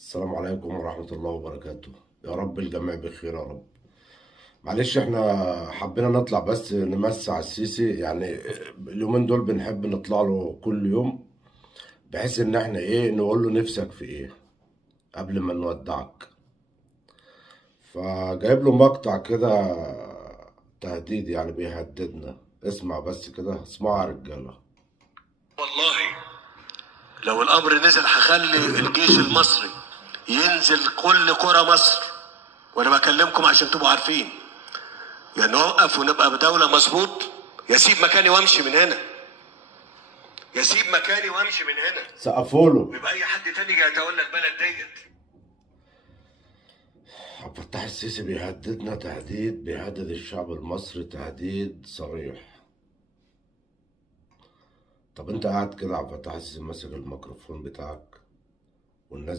السلام عليكم ورحمة الله وبركاته. يا رب الجميع بخير يا رب. معلش احنا حبينا نطلع بس نمسي على السيسي، يعني اليومين دول بنحب نطلع له كل يوم، بحيث ان احنا ايه نقول له نفسك في ايه قبل ما نودعك. فجايب له مقطع كده تهديد، يعني بيهددنا. اسمع بس كده، اسمعوا يا رجالة. والله لو الامر نزل هخلي الجيش المصري ينزل كل قرى مصر، وانا بكلمكم عشان تبقوا عارفين، يا نوقف ونبقى بدولة مظبوط، يا سيب مكاني وامشي من هنا، يا سيب مكاني وامشي من هنا، سقفوا له. ويبقى اي حد تاني جاي يتولى البلد ديت. عبد الفتاح السيسي بيهددنا تهديد، بيهدد الشعب المصري تهديد صريح. طب انت قاعد كده عبد الفتاح السيسي ماسك الميكروفون بتاعك، والناس